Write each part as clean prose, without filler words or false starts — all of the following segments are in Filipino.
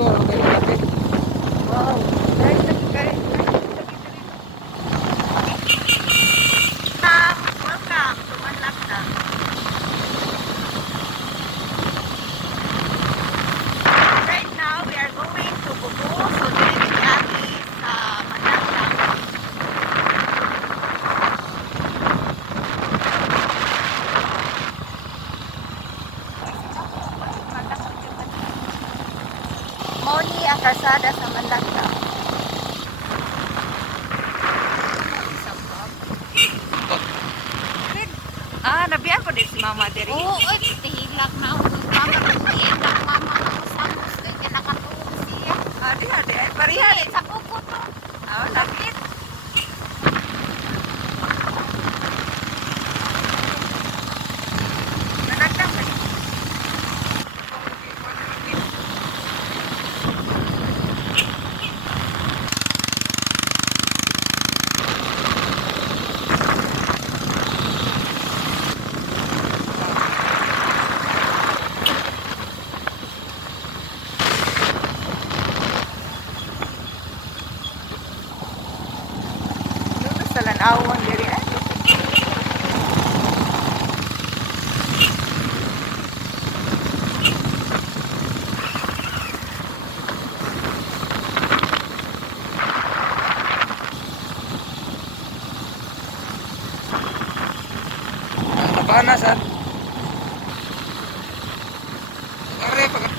ko, okay natin. Wow. Guys, lagi kayo. Welcome to Manlakta. Right now, we are going to Bubu, Sulit, Yaki, sa Manlakta. Moni ang kalsada sa Manlakta. Nabiyan po din si Mama Diri. Oo, oy, pitihilak na ako. Mama, pitihilak. Mama, ako sa gusto. Kaya nakatulog siya. Di. Parihan. Sa buko to. Lagit. Nanagdang ba? Dito sa Lanawang diri ay. Napanas ha. Pagkari, pagkari.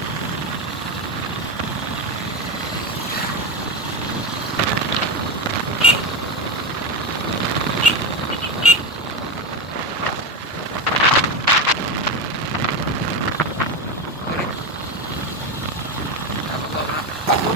Ako